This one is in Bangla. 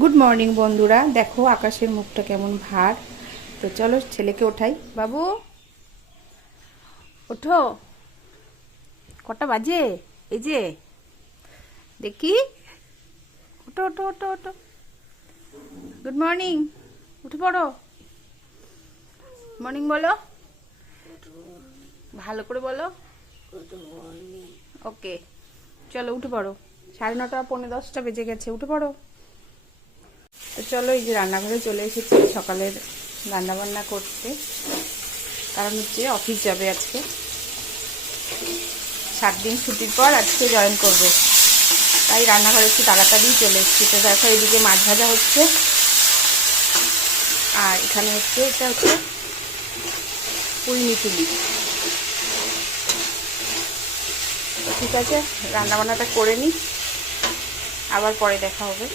গুড মর্নিং বন্ধুরা, দেখো আকাশের মুখটা কেমন ভার। তো চলো ছেলেকে ওঠাই। বাবু ওঠো, কটা বাজে? এই যে দেখি, ওঠো ওঠো ওঠো ওঠো। গুড মর্নিং, উঠে পড়ো। মর্নিং বলো, ভালো করে বলো। ওকে, চলো উঠে পড়ো। 9:30 পৌনে 10টা বেজে গেছে, উঠে পড়ো। তো চলো, এই যে রান্নাঘরে চলে এসেছি সকালের রান্না বান্না করতে। কারণ হচ্ছে অফিস যাবে আজকে, 7 দিন ছুটির পর আজকে জয়েন করবে, তাই রান্নাঘরে একটু তাড়াতাড়ি চলে এসেছি। তো দেখো এদিকে মাছ ভাজা হচ্ছে, আর এখানে হচ্ছে এটা হচ্ছে পুঁই মিচুলি। ঠিক আছে, রান্নাবান্নাটা করে নিই, আবার পরে দেখা হবে।